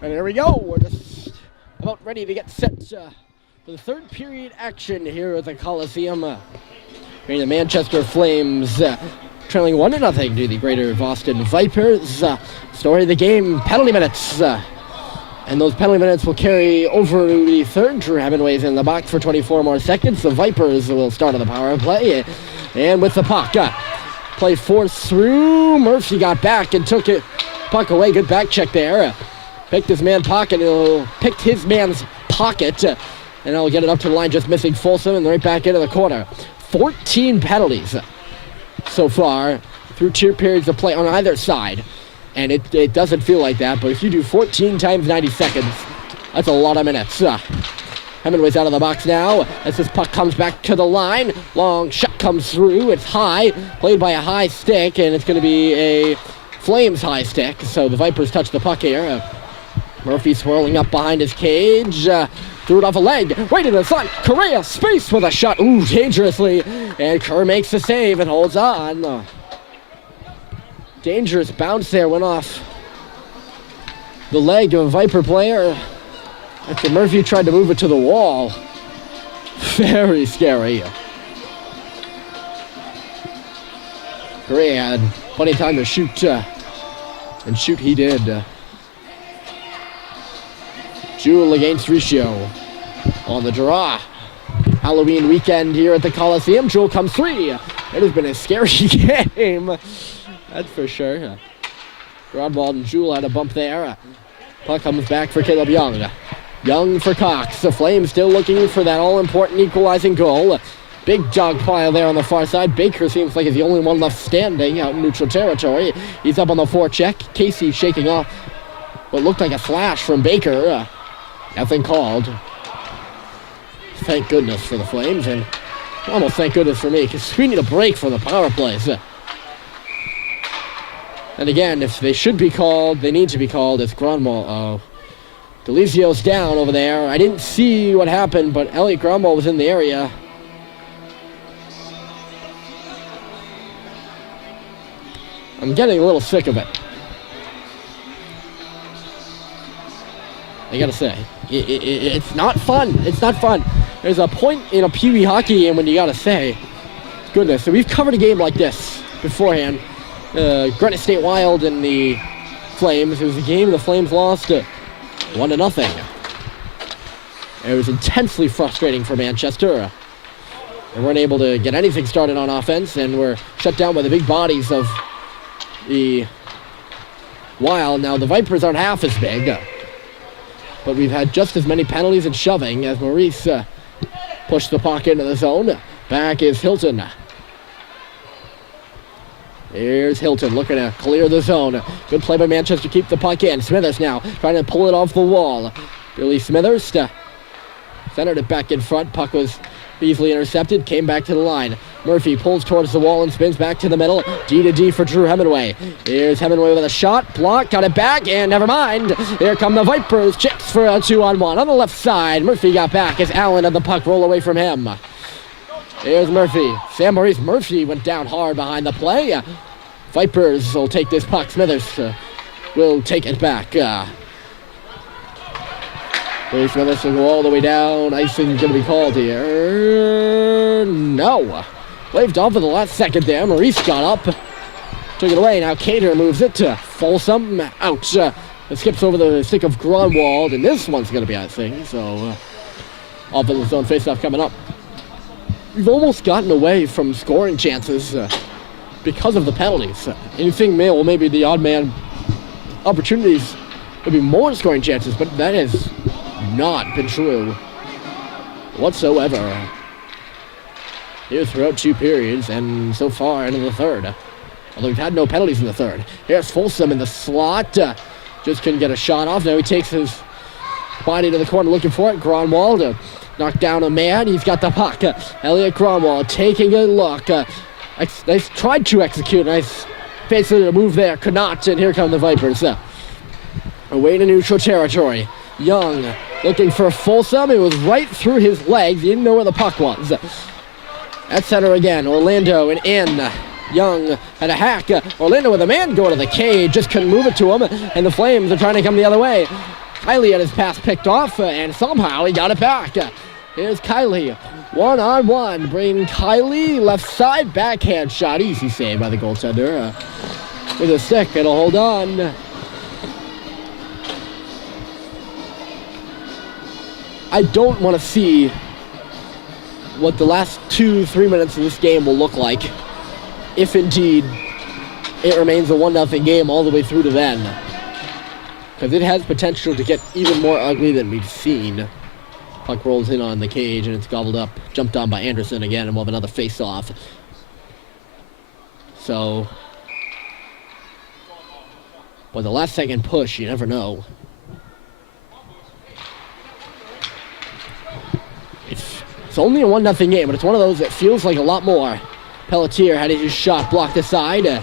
And there we go. We're just about ready to get set for the third period action here at the Coliseum. The Manchester Flames trailing 1-0 to the Greater Boston Vipers. Story of the game, penalty minutes. And those penalty minutes will carry over to the third. Drew Hemingway's in the box for 24 more seconds. The Vipers will start on the power play. And with the puck, play forced through. Murphy got back and took it puck away. Good back check there. Picked his man's pocket. Picked his man's pocket. And he'll get it up to the line, just missing Folsom and right back into the corner. 14 penalties so far through 2 periods of play on either side. And it doesn't feel like that, but if you do 14 times 90 seconds, that's a lot of minutes. Hemingway's out of the box now as this puck comes back to the line. Long shot comes through. It's high, played by a high stick, and it's going to be a Flames high stick. So the Vipers touch the puck here. Murphy swirling up behind his cage. Threw it off a leg, right in the front. Correa, space with a shot. Ooh, dangerously. And Kerr makes the save and holds on. Dangerous bounce there, went off the leg of a Viper player after Murphy tried to move it to the wall. Very scary. Correa had plenty of time to shoot, and shoot he did. Jewel against Riccio on the draw. Halloween weekend here at the Coliseum. Jewel comes 3. It has been a scary game, that's for sure. Grunwald and Jewel had a bump there. Puck comes back for Caleb Young. Young for Cox. The Flames still looking for that all-important equalizing goal. Big dog pile there on the far side. Baker seems like he's the only one left standing out in neutral territory. He's up on the forecheck. Casey shaking off what looked like a flash from Baker. Nothing called. Thank goodness for the Flames, and almost thank goodness for me, because we need a break from the power plays. And again, if they should be called, they need to be called. It's Grunwald. Oh, Delizio's down over there. I didn't see what happened, but Elliot Grunwald was in the area. I'm getting a little sick of it. I gotta say, it's not fun. It's not fun. There's a point in a Pee Wee hockey game when you gotta say, goodness. So we've covered a game like this beforehand. Granite State Wild and the Flames. It was a game the Flames lost 1-0. It was intensely frustrating for Manchester. They weren't able to get anything started on offense and were shut down by the big bodies of the Wild. Now the Vipers aren't half as big, but we've had just as many penalties and shoving as Maurice pushed the puck into the zone. Back is Hilton. Here's Hilton looking to clear the zone. Good play by Manchester to keep the puck in. Smithers now trying to pull it off the wall. Billy Smithers centered it back in front. Puck was easily intercepted. Came back to the line. Murphy pulls towards the wall and spins back to the middle. D to D for Drew Hemingway. Here's Hemingway with a shot. Block. Got it back. And never mind. Here come the Vipers. Checks for a 2-on-1 on the left side. Murphy got back as Allen had the puck roll away from him. Here's Murphy. Sam Maurice Murphy went down hard behind the play. Vipers will take this puck. Smithers will take it back. Billy Smithers will go all the way down. Icing's going to be called here. No. Waved off at the last second there. Maurice got up. Took it away. Now Cater moves it to Folsom. Ouch. It skips over the stick of Grunwald, and this one's going to be icing. So, offensive zone faceoff coming up. We've almost gotten away from scoring chances because of the penalties. Anything well, maybe the odd man opportunities, maybe more scoring chances, but that has not been true whatsoever here throughout 2 periods and so far into the third. Although we've had no penalties in the third. Here's Folsom in the slot. Just couldn't get a shot off. Now he takes his body to the corner looking for it. Grunwald knocked down a man. He's got the puck. Elliot Grunwald taking a look. They tried to execute. Nice basically a move there. Could not. And here come the Vipers. Away to neutral territory. Young looking for Folsom. It was right through his legs. He didn't know where the puck was. At center again. Orlando and in. Young had a hack. Orlando with a man going to the cage. Just couldn't move it to him. And the Flames are trying to come the other way. Kylie had his pass picked off, and somehow he got it back. Here's Kylie, one-on-one, bring Kylie left side, backhand shot, easy save by the goaltender. With a stick, it'll hold on. I don't want to see what the last 2-3 minutes of this game will look like, if indeed it remains a 1-0 game all the way through to then. Because it has potential to get even more ugly than we've seen. Puck rolls in on the cage and it's gobbled up. Jumped on by Anderson again, and we'll have another face-off. So, but the last second push, you never know. It's only a 1-0 game, but it's one of those that feels like a lot more. Pelletier had his shot blocked aside.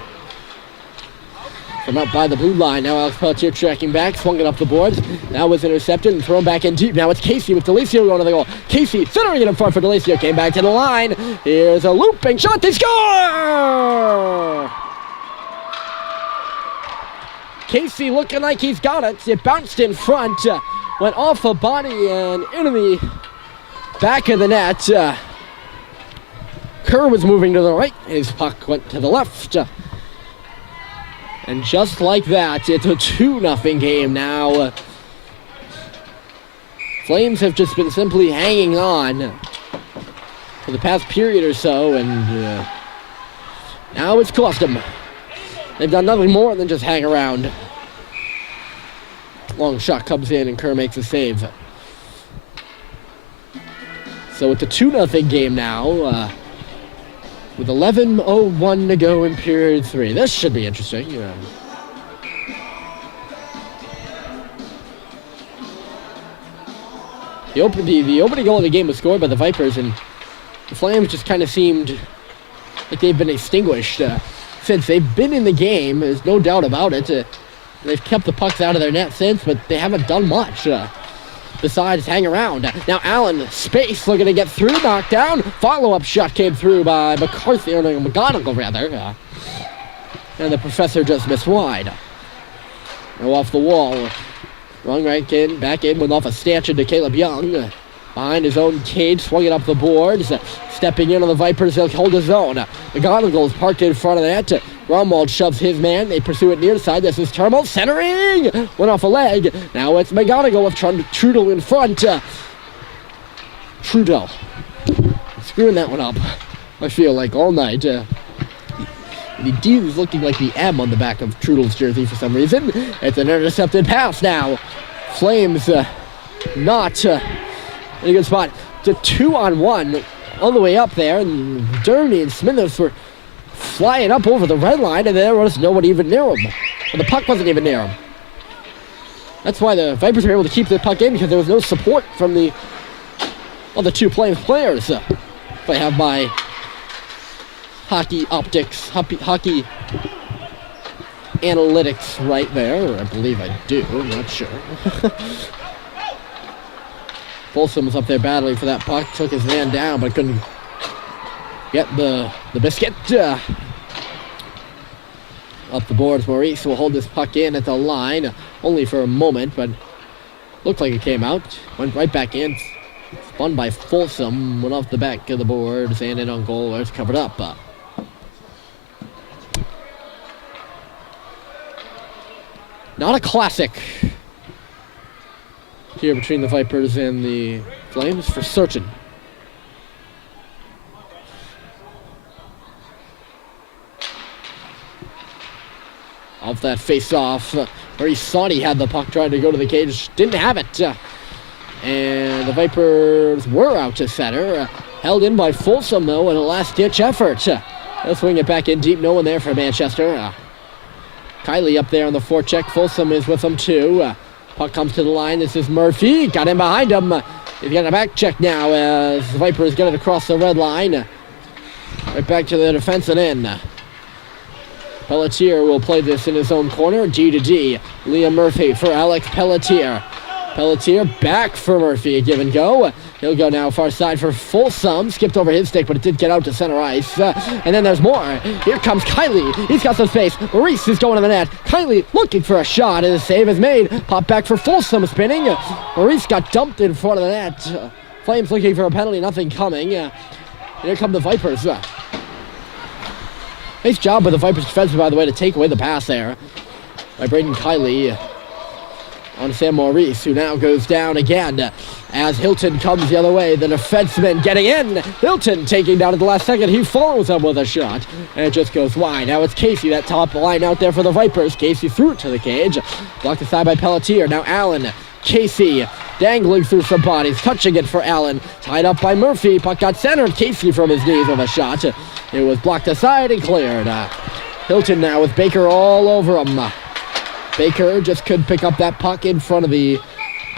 From up by the blue line. Now Alex Pelletier tracking back, swung it up the boards. Now was intercepted and thrown back in deep. Now it's Casey with Delacio going to the goal. Casey centering it in front for Delacio. Came back to the line. Here's a looping shot. They score! Casey looking like he's got it. It bounced in front. Went off a body and into the back of the net. Kerr was moving to the right. His puck went to the left. And just like that, it's a 2-0 game now. Flames have just been simply hanging on for the past period or so, and now it's cost them. They've done nothing more than just hang around. Long shot comes in, and Kerr makes a save. So it's a 2-0 game now. With 11:01 to go in period 3. This should be interesting. The opening goal of the game was scored by the Vipers, and the Flames just kind of seemed like they've been extinguished since. They've been in the game, there's no doubt about it. They've kept the pucks out of their net since, but they haven't done much besides hang around. Now Allen, space, looking to get through, knocked down. Follow-up shot came through by McCarthy, or McGonigal rather. And the professor just missed wide. Now off the wall. Rung right in, back in, went off a stanchion to Caleb Young. Behind his own cage, swung it up the boards. Stepping in on the Vipers, they'll hold his own. McGonigal's parked in front of the net. Gromwald shoves his man. They pursue it near side. This is Turnbull centering. Went off a leg. Now it's McGonigal with Trudel in front. Trudel. Screwing that one up, I feel like, all night. The D is looking like the M on the back of Trudel's jersey for some reason. It's an intercepted pass now. Flames not in a good spot. It's a 2-on-1 all the way up there. And Derby and Smithers were flying up over the red line, and there was no one even near him. And the puck wasn't even near him. That's why the Vipers were able to keep the puck in, because there was no support from the other two Flames players. If I have my hockey optics, hockey analytics right there. I believe I do, I'm not sure. Folsom was up there battling for that puck, took his man down, but couldn't get the biscuit. Up the boards, Maurice will hold this puck in at the line, only for a moment, but looked like it came out. Went right back in, spun by Folsom, went off the back of the boards, and in on goal, where it's covered up. Not a classic here between the Vipers and the Flames, for certain. Off that face-off, where he thought he had the puck, trying to go to the cage, didn't have it. And the Vipers were out to center, held in by Folsom, though, in a last-ditch effort. They'll swing it back in deep, no one there for Manchester. Kylie up there on the forecheck. Folsom is with him, too. Puck comes to the line. This is Murphy. Got him behind him. He's got a back check now as the Vipers get it across the red line. Right back to the defense and in. Pelletier will play this in his own corner. D to D. Liam Murphy for Alex Pelletier. Pelletier back for Murphy, a give and go. He'll go now far side for Folsom. Skipped over his stick, but it did get out to center ice. And then there's more. Here comes Kiley. He's got some space. Maurice is going to the net. Kiley looking for a shot, and the save is made. Pop back for Folsom, spinning. Maurice got dumped in front of the net. Flames looking for a penalty, nothing coming. Here come the Vipers. Nice job by the Vipers defenseman, by the way, to take away the pass there by Braden Kiley on Sam Maurice, who now goes down again as Hilton comes the other way. The defenseman getting in. Hilton taking down at the last second. He follows up with a shot, and it just goes wide. Now it's Casey, that top line out there for the Vipers. Casey threw it to the cage. Blocked aside by Pelletier. Now Allen. Casey dangling through some bodies. Touching it for Allen. Tied up by Murphy. Puck got centered. Casey from his knees with a shot. It was blocked aside and cleared. Hilton now with Baker all over him. Baker just couldn't pick up that puck in front of the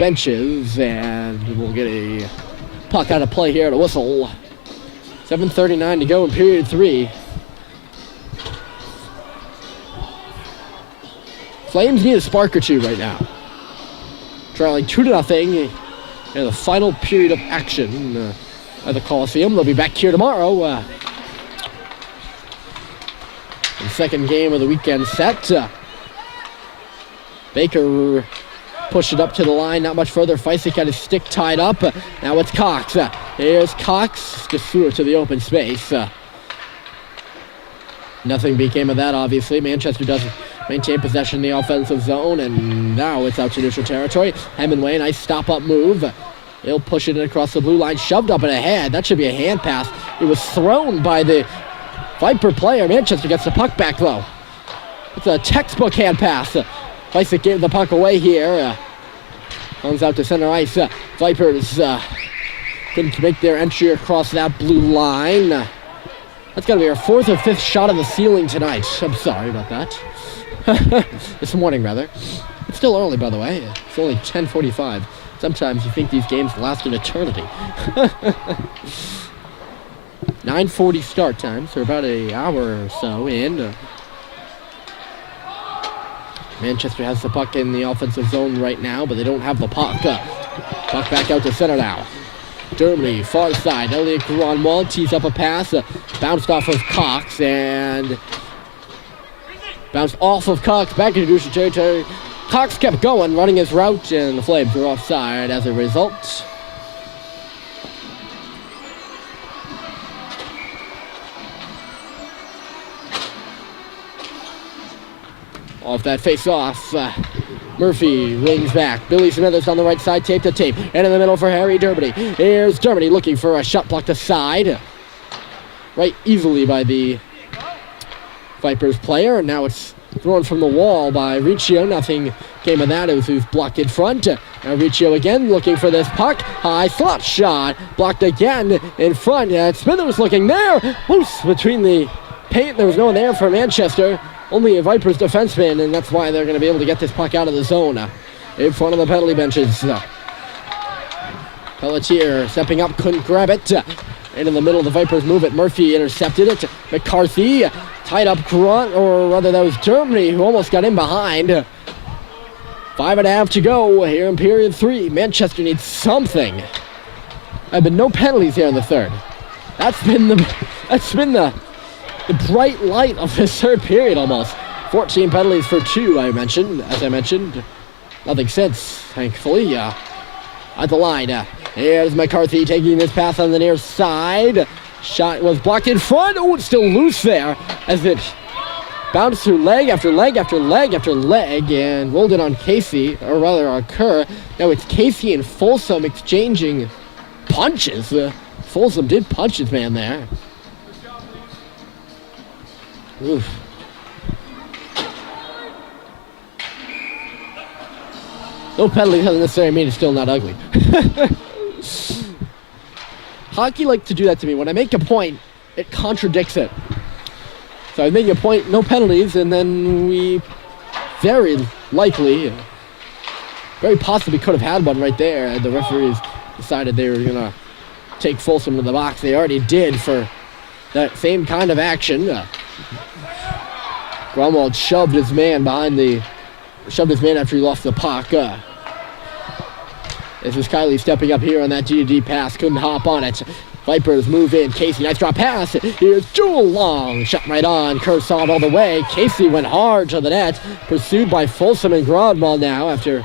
benches, and we'll get a puck out of play here at a whistle. 7:39 to go in period 3. Flames need a spark or two right now. Trailing 2-0 in the final period of action at the Coliseum. They'll be back here tomorrow. The second game of the weekend set. Baker pushed it up to the line, not much further. Feisik had his stick tied up. Now it's Cox. Here's Cox, just threw it to the open space. Nothing became of that, obviously. Manchester doesn't maintain possession in the offensive zone, and now it's out to neutral territory. Hemingway, nice stop-up move. He'll push it across the blue line, shoved up and ahead. That should be a hand pass. It was thrown by the Viper player. Manchester gets the puck back, though. It's a textbook hand pass. Feisik gave the puck away here. Comes out to center ice. Vipers couldn't make their entry across that blue line. That's got to be our 4th or 5th shot on the ceiling tonight. I'm sorry about that. This morning, rather. It's still early, by the way. It's only 10:45. Sometimes you think these games last an eternity. 9:40 start time, so about an hour or so in. Manchester has the puck in the offensive zone right now, but they don't have the puck. Puck back out to center now. Germany, far side. Elliot Grunwald tees up a pass. Bounced off of Cox and bounced off of Cox back into neutral territory. Cox kept going, running his route, and the Flames were offside as a result. Off that face-off, Murphy rings back. Billy Smithers on the right side, tape to tape. And in the middle for Harry Dermody. Here's Dermody looking for a shot blocked aside. Right easily by the Vipers player. And now it's thrown from the wall by Riccio. Nothing came of that. It was blocked in front. Now Riccio again looking for this puck. High slot shot. Blocked again in front. Smithers looking there. Loose between the paint. There was no one there for Manchester. Only a Vipers defenseman, and that's why they're going to be able to get this puck out of the zone in front of the penalty benches. Pelletier stepping up, couldn't grab it. And in the middle of the Vipers move it. Murphy intercepted it. McCarthy tied up Grunt, or rather that was Germany who almost got in behind. 5.5 to go here in period 3. Manchester needs something. There have been no penalties here in the third. That's been the bright light of this third period almost. 14 penalties for 2, as I mentioned. Nothing since, thankfully. At the line, here's McCarthy taking this pass on the near side. Shot was blocked in front. Oh, it's still loose there as it bounced through leg after leg after leg after leg and rolled it on Casey, or rather on Kerr. Now it's Casey and Folsom exchanging punches. Folsom did punch his man there. Oof. No penalty doesn't necessarily mean it's still not ugly. Hockey likes to do that to me. When I make a point, it contradicts it. So I make a point, no penalties, and then we very likely, very possibly could have had one right there, and the referees decided they were going to take Folsom to the box. They already did for that same kind of action. Grunwald shoved his man after he lost the puck. This is Kylie stepping up here on that G-to-G pass. Couldn't hop on it. Vipers move in. Casey, nice drop pass. Here's Jewel Long. Shot right on. Kerr saw it all the way. Casey went hard to the net. Pursued by Folsom and Grodmal now after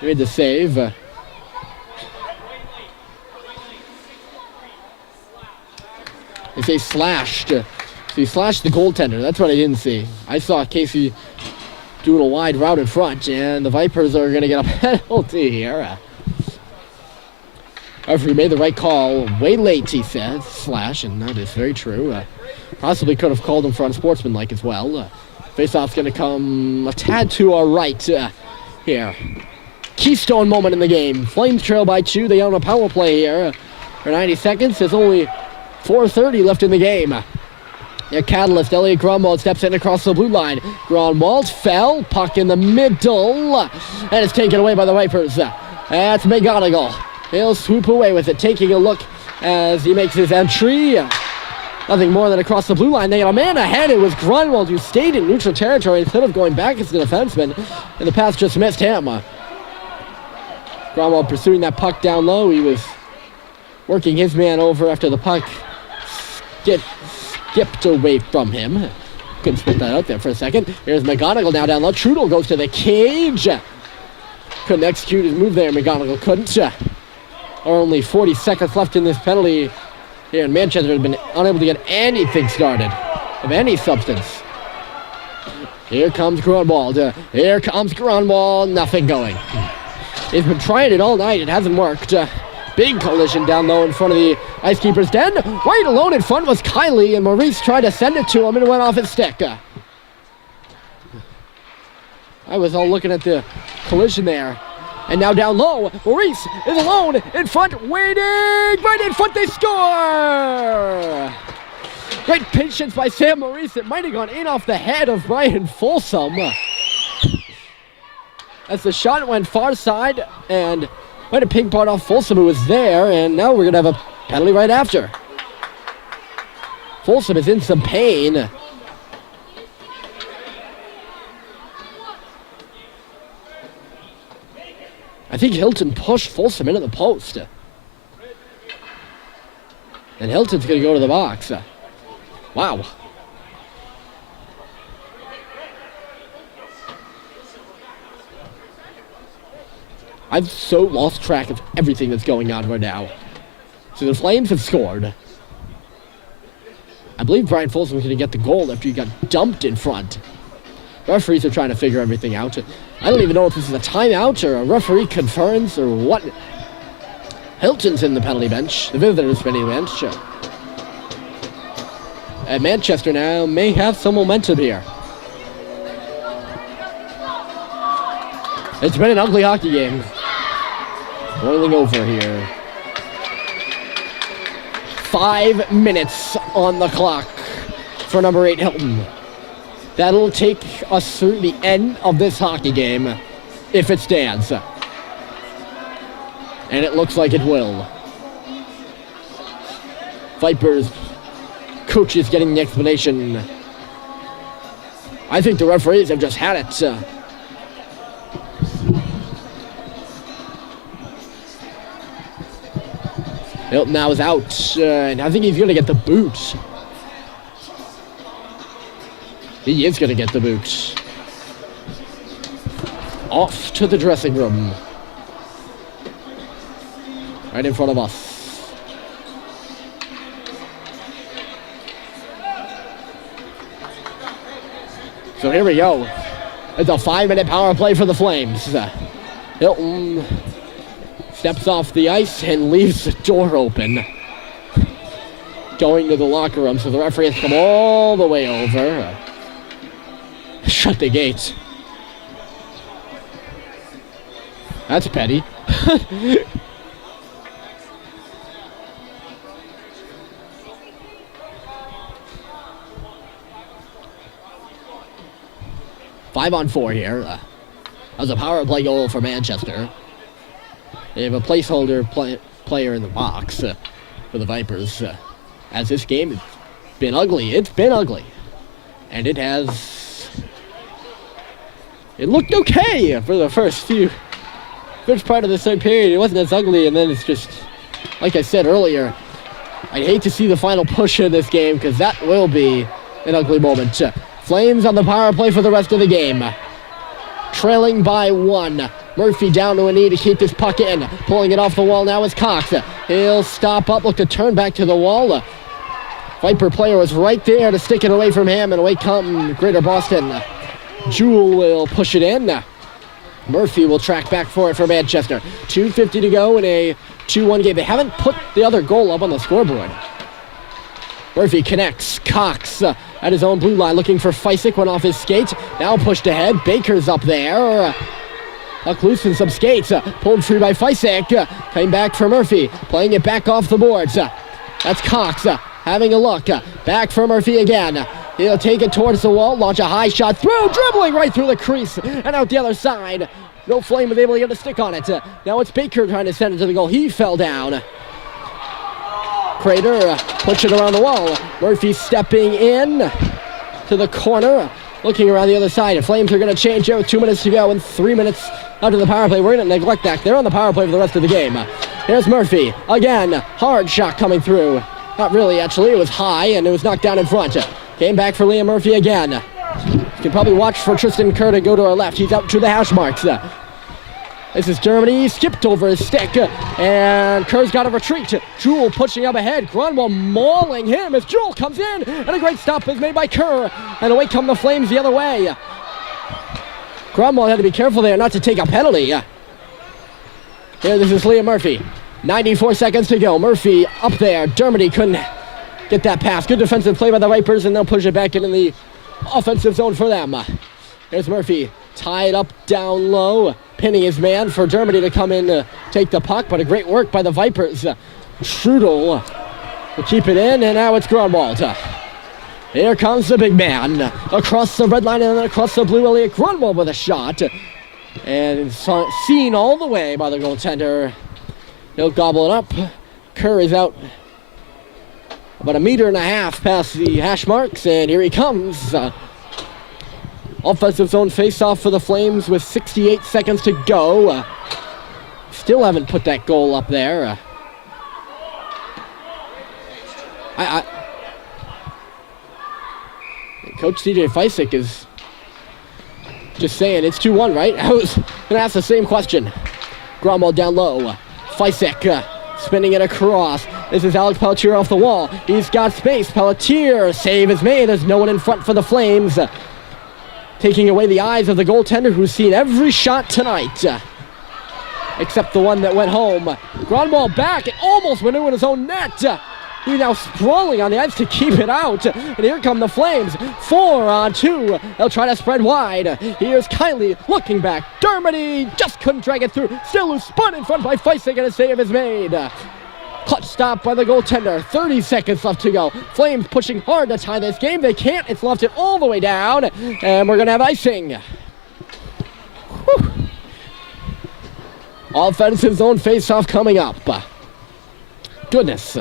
he made the save. They say slashed. So he slashed the goaltender. That's what I didn't see. I saw Casey doing a wide route in front, and the Vipers are going to get a penalty here. Referee made the right call way late, he said. Slash, and that is very true. Possibly could have called him for unsportsmanlike as well. Face-off's going to come a tad to our right here. Keystone moment in the game. Flames trail by 2. They own a power play here for 90 seconds. There's only 4:30 left in the game. Their catalyst, Elliot Grunwald, steps in across the blue line. Grunwald fell. Puck in the middle. And it's taken away by the Vipers. That's McGonigal. He'll swoop away with it, taking a look as he makes his entry. Nothing more than across the blue line. They got a man ahead. It was Grunwald who stayed in neutral territory instead of going back as the defenseman. And the pass just missed him. Grunwald pursuing that puck down low. He was working his man over after the puck skipped away from him. Couldn't spit that out there for a second. Here's McGonigal now down low. Trudel goes to the cage. Couldn't execute his move there. McGonigal couldn't. Only 40 seconds left in this penalty here in Manchester. Has been unable to get anything started of any substance. Here comes Grunwald. Here comes Grunwald. Nothing going. He's been trying it all night. It hasn't worked. Big collision down low in front of the Ice Keepers' den. Right alone in front was Kylie, and Maurice tried to send it to him, and it went off his stick. I was all looking at the collision there. And now down low, Maurice is alone in front, waiting, right in front, they score! Great patience by Sam Maurice. It might have gone in off the head of Brian Folsom. As the shot went far side, and might have ping-ponged off Folsom, who was there, and now we're going to have a penalty right after. Folsom is in some pain. I think Hilton pushed Folsom into the post. And Hilton's going to go to the box. Wow. I've so lost track of everything that's going on right now. So the Flames have scored. I believe Brian Folsom was going to get the goal after he got dumped in front. Referees are trying to figure everything out. I don't even know if this is a timeout or a referee conference or what. Hilton's in the penalty bench. The visitors' penalty bench. And Manchester now may have some momentum here. It's been an ugly hockey game. Boiling over here. 5 minutes on the clock for number 8 Hilton. That'll take us through the end of this hockey game, if it stands. And it looks like it will. Vipers coach is getting the explanation. I think the referees have just had it. Hilton now is out, and I think he's going to get the boot. He is going to get the boot. Off to the dressing room. Right in front of us. So here we go. It's a 5-minute power play for the Flames. Hilton steps off the ice and leaves the door open. Going to the locker room, so the referee has come all the way over. Shut the gate. That's petty. Five on 4 here. That was a power play goal for Manchester. They have a placeholder player in the box for the Vipers. As this game has been ugly. It's been ugly. And it has... It looked okay for the first few first part of the third period, it wasn't as ugly, and then it's just, like I said earlier, I'd hate to see the final push in this game because that will be an ugly moment. Flames on the power play for the rest of the game. Trailing by 1. Murphy down to a knee to keep this puck in. Pulling it off the wall now is Cox. He'll stop up, look to turn back to the wall. Viper player was right there to stick it away from him, and away come Greater Boston. Jewell will push it in. Murphy will track back for it for Manchester. 2:50 to go in a 2-1 game. They haven't put the other goal up on the scoreboard. Murphy connects. Cox at his own blue line looking for Fysick. Went off his skates. Now pushed ahead. Baker's up there. Puck loose in some skates. Pulled free by Fysick. Came back for Murphy. Playing it back off the boards. That's Cox having a look. Back for Murphy again. He'll take it towards the wall. Launch a high shot through. Dribbling right through the crease. And out the other side. No Flame was able to get a stick on it. Now it's Baker trying to send it to the goal. He fell down. Crater puts it around the wall. Murphy stepping in to the corner. Looking around the other side. The Flames are going to change it with 2 minutes to go and 3 minutes out of the power play. We're going to neglect that. They're on the power play for the rest of the game. Here's Murphy. Again, hard shot coming through. Not really, actually. It was high and it was knocked down in front. Came back for Liam Murphy again. You can probably watch for Tristan Kerr to go to our left. He's out to the hash marks. This is Germany. Skipped over his stick. And Kerr's got a retreat. Jewell pushing up ahead. Grunwald mauling him as Jewell comes in. And a great stop is made by Kerr. And away come the Flames the other way. Grunwald had to be careful there not to take a penalty. Here, this is Liam Murphy. 94 seconds to go. Murphy up there. Dermody couldn't get that pass. Good defensive play by the Vipers, and they'll push it back into the offensive zone for them. There's Murphy. Tied up down low. Pinning his man for Dermody to come in to take the puck, but a great work by the Vipers. Strudel will keep it in, and now it's Grunwald. Here comes the big man. Across the red line and then across the blue. Elliot Grunwald with a shot. And seen all the way by the goaltender. He'll gobble it up. Kerr is out about 1.5 meters past the hash marks, and here he comes. Offensive zone face-off for the Flames with 68 seconds to go. Still haven't put that goal up there. Coach CJ Fysick is just saying it's 2-1, right? I was going to ask the same question. Gromwald down low. Fysick spinning it across. This is Alex Pelletier off the wall. He's got space. Pelletier, save is made. There's no one in front for the Flames. Taking away the eyes of the goaltender who's seen every shot tonight. Except the one that went home. Grunwald back. It almost went into his own net. He's now sprawling on the ice to keep it out. And here come the Flames. 4-on-2. They'll try to spread wide. Here's Kiley looking back. Dermody just couldn't drag it through. Still loose, spun in front by Fysick, and a save is made. Clutch stop by the goaltender. 30 seconds left to go. Flames pushing hard to tie this game. They can't. It's left it all the way down. And we're going to have icing. Whew. Offensive zone face-off coming up. Goodness.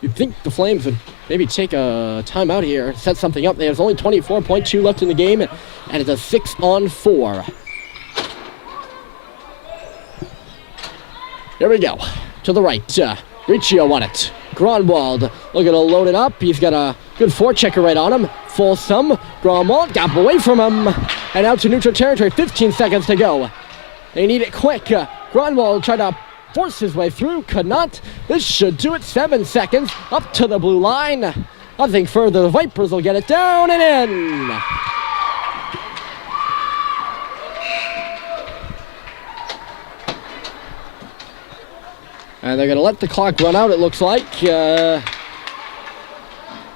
You'd think the Flames would maybe take a timeout here, set something up. There's only 24.2 left in the game, and it's a 6-on-4. Here we go. To the right. Riccio on it. Grunwald looking to load it up. He's got a good forechecker right on him. Folsom. Grunwald got away from him. And out to neutral territory. 15 seconds to go. They need it quick. Grunwald tried to force his way through. Could not. This should do it. 7 seconds. Up to the blue line. Nothing further. The Vipers will get it down and in. And they're going to let the clock run out, it looks like. The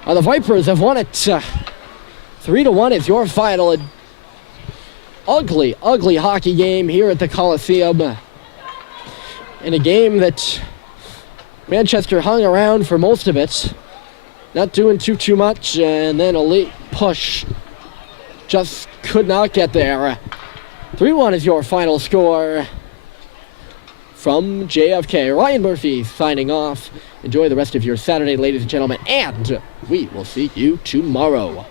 Vipers have won it. 3-1 is your final. An ugly, ugly hockey game here at the Coliseum. In a game that Manchester hung around for most of it. Not doing too much. And then a late push. Just could not get there. 3-1 is your final score. From JFK, Ryan Murphy signing off. Enjoy the rest of your Saturday, ladies and gentlemen, and we will see you tomorrow.